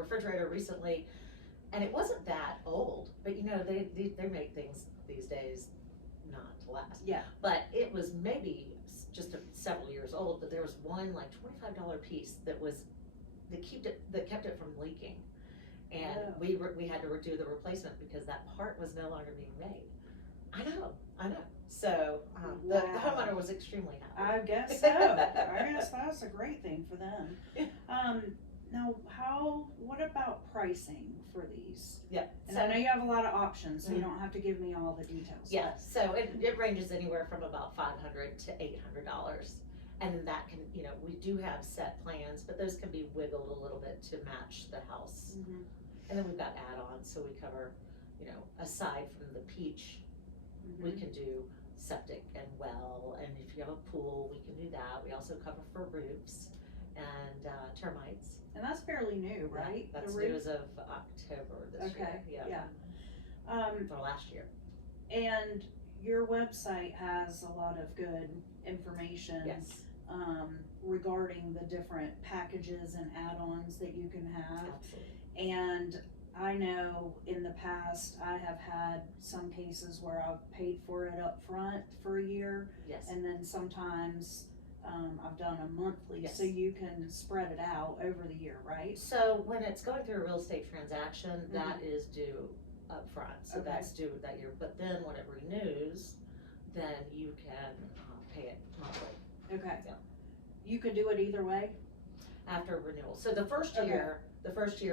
refrigerator recently, and it wasn't that old, but you know, they make things these days not to last. Yeah. But it was maybe just several years old, but there was one like $25 piece that kept it from leaking. And we had to do the replacement because that part was no longer being made. I know. So the homeowner was extremely happy. I guess so. I guess that's a great thing for them. Now, what about pricing for these? Yep. And I know you have a lot of options, so you don't have to give me all the details. Yeah, so it ranges anywhere from about $500 to $800. And that can, you know, we do have set plans, but those can be wiggled a little bit to match the house. Mm-hmm. And then we've got add-ons, so we cover, you know, aside from the peach, we can do septic and well, and if you have a pool, we can do that. We also cover for roofs and termites. And that's fairly new, right? Yeah, that's new as of October this year. Yeah. Or last year. And your website has a lot of good information. Yes. Regarding the different packages and add-ons that you can have. Absolutely. And I know in the past I have had some cases where I've paid for it up front for a year. Yes. And then sometimes I've done a monthly, Yes. so you can spread it out over the year, right? So when it's going through a real estate transaction, that is due up front. So that's due that year. But then when it renews, then you can pay it monthly. Okay. Yeah. You could do it either way? After renewal. So the first year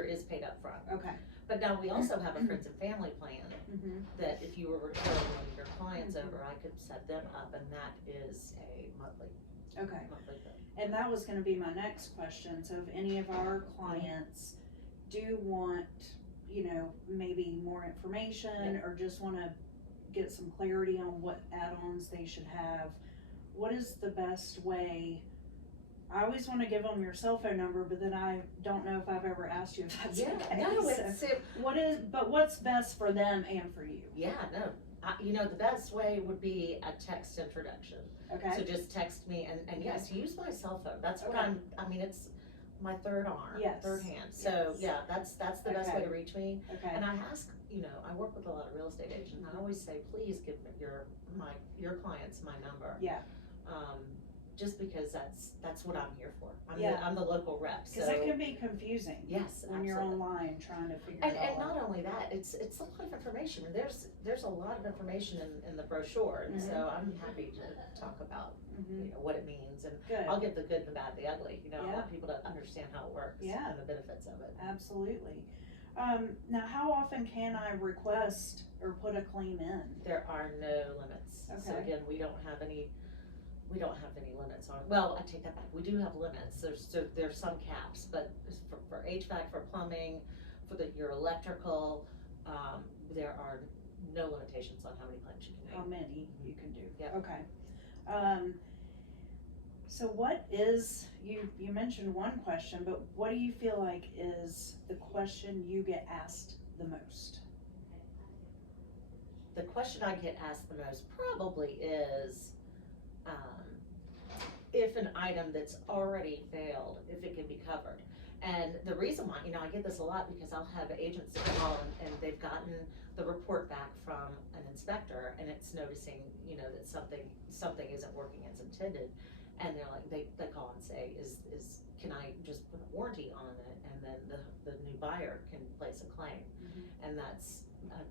is paid up front. Okay. But now we also have a friends and family plan that if you were referring one of your clients over, I could set them up, and that is a monthly. Okay. Monthly thing. And that was gonna be my next question. So if any of our clients do want, you know, maybe more information or just wanna get some clarity on what add-ons they should have, what is the best way? I always want to give them your cell phone number, but then I don't know if I've ever asked you if that's okay. No, but what's best for them and for you? Yeah, no. You know, the best way would be a text introduction. Okay. So just text me and yes, use my cell phone. That's what I mean, it's my third arm, third hand. So yeah, that's the best way to reach me. Okay. And I ask, you know, I work with a lot of real estate agents. I always say, please give your clients my number. Yeah. Just because that's what I'm here for. I'm the local rep. Because it can be confusing. Yes, when you're online trying to figure it out. And not only that, it's a lot of information. And there's a lot of information in the brochure, and so I'm happy to talk about you know what it means, and I'll give the good, the bad, the ugly. You know, I want people to understand how it works and the benefits of it. Absolutely. Now, how often can I request or put a claim in? There are no limits. Okay. So again, we don't have any limits on it. Well, I take that back. We do have limits. There's some caps, but for HVAC, for plumbing, for your electrical, there are no limitations on how many claims you can make. How many you can do? Yeah. Okay. So what is, you mentioned one question, but what do you feel like is the question you get asked the most? The question I get asked the most probably is, if an item that's already failed, if it can be covered. And the reason why, you know, I get this a lot because I'll have agents that call and they've gotten the report back from an inspector and it's noticing, you know, that something isn't working as intended. And they're like, they call and say, can I just put a warranty on it, and then the new buyer can place a claim? And that's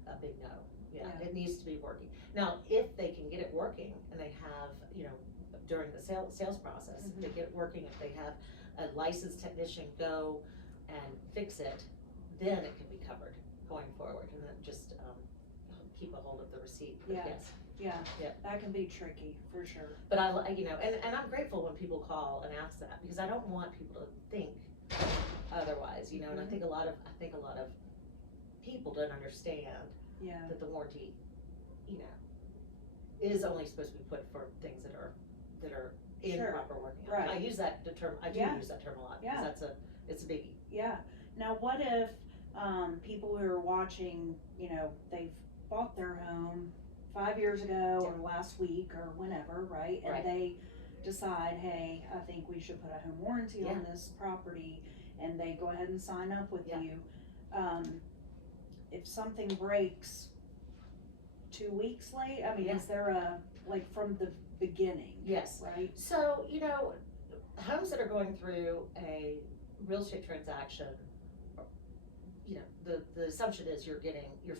a big no. Yeah, it needs to be working. Now, if they can get it working and they have, you know, during the sales process, if they get it working, if they have a licensed technician go and fix it, then it can be covered going forward, and then just keep a hold of the receipt. But Yeah, that can be tricky for sure. But you know, and I'm grateful when people call and ask that, because I don't want people to think otherwise, you know. And I think a lot of people don't understand that the warranty, you know, is only supposed to be put for things that are in proper working. Right. I use that term. I do use that term a lot because it's a biggie. Yeah. Now, what if people who are watching, you know, they've bought their home 5 years ago or last week or whenever, right? And they decide, hey, I think we should put a home warranty on this property, and they go ahead and sign up with Yeah. you. If something breaks 2 weeks late, I mean, Yeah. is there like from the beginning? Yes. Right? So, homes that are going through a real estate transaction, the assumption is you're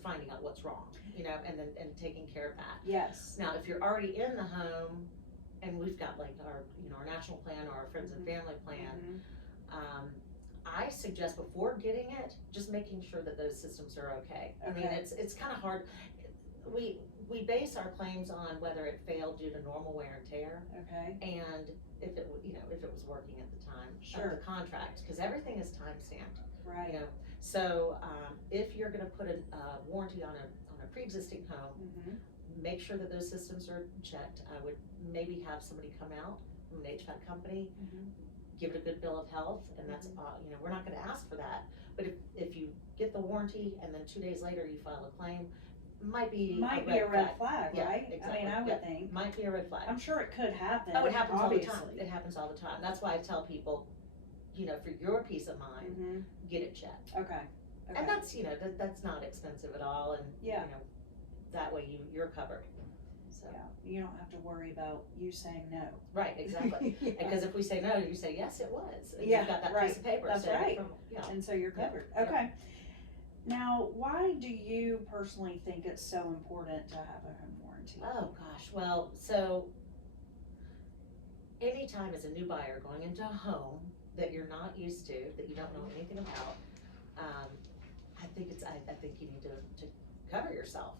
finding out what's wrong, and taking care of that. Yes. Now, if you're already in the home, and we've got like our national plan or our friends and family plan, Mhm. I suggest before getting it, just making sure that those systems are okay. I mean, Okay. it's kind of hard. We base our claims on whether it failed due to normal wear and tear, Okay. and if it was working at the time Sure. of the contract, because everything is time stamped. Right. So if you're going to put a warranty on a pre-existing home, Mhm. make sure that those systems are checked. I would maybe have somebody come out from an HVAC company, Mhm. give it a good bill of health, and that's we're not going to ask for that. But if you get the warranty and then 2 days later you file a claim, might be a red flag, Yeah, right? exactly. I mean, I would Yep. think. Might be a red flag. I'm sure it could happen. Oh, it happens obviously. all the time. It happens all the time. That's why I tell people, for your peace of mind, Mhm. get it checked. Okay. Okay. And that's that's not expensive at all, and Yeah. that way you're covered. So Yeah, you don't have to worry about you saying no. right, exactly. Yeah. Because if we say no, you say yes, it was. And Yeah, you've got that right. piece of paper. That's saying right. Yeah. And so you're covered. Yep. Okay. Now, why do you personally think it's so important to have a home warranty? Oh gosh. Well, so anytime as a new buyer going into a home that you're not used to, that you don't know anything about, I think you need to cover yourself.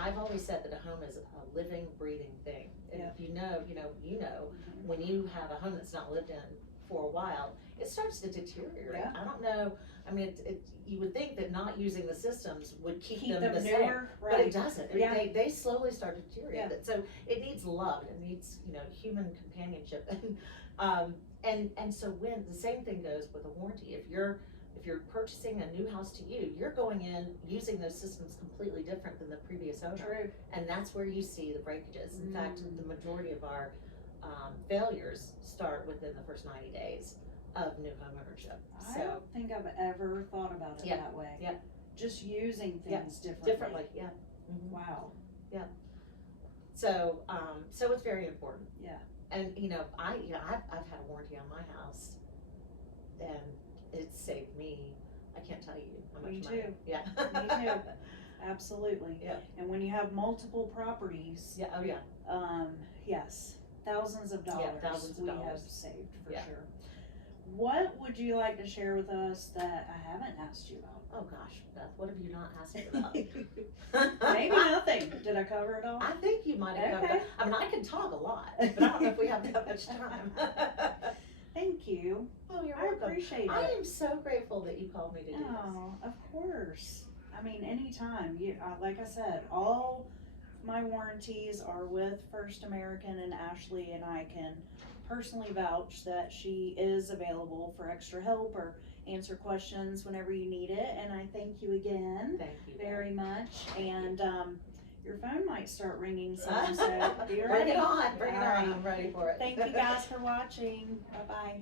I've always said that a home is a living, breathing thing. And Yeah. if you know, Mhm. when you have a home that's not lived in for a while, it starts to deteriorate. Yeah. I don't know, I mean, you would think that not using the systems would keep them the newer, same. But right? it doesn't. Yeah. They slowly start to deteriorate. Yeah. So it needs love. It needs, human companionship. And so when the same thing goes with a warranty, if you're purchasing a new house to you, you're going in using those systems completely different than the previous owner. True. And that's where you see the breakages. In fact, Mm. the majority of our failures start within the first 90 days of new home ownership. I So don't think I've ever thought about it Yeah. that way. Yeah. Just using Yeah. things differently. differently, yeah. Mhm. Wow. So it's very important. Yeah. And I've had a warranty on my house, and it's saved me. I can't tell you how much Me money. too. Yeah. Me too. Absolutely. Yeah. And when you have multiple properties, Yeah. Oh yeah. yes, thousands of dollars thousands of we have dollars. saved for Yeah. sure. What would you like to share with us that I haven't asked you about? Oh gosh, Beth, what have you not asked me about? Maybe nothing. Did I cover it all? I think you might have covered Okay. it. I mean, I can talk a lot, but I don't know if we have that much time. Thank you. Oh, you're I welcome. appreciate I it. am so grateful that you called me to do this. Oh, of course. I mean, anytime. Like I said, all my warranties are with First American and Ashley, and I can personally vouch that she is available for extra help or answer questions whenever you need it. And I thank you again Thank you. very much. And your phone might start ringing some, so be Bring ready. it on, bring it All on. right. I'm ready for it. Thank you guys for watching. Bye-bye.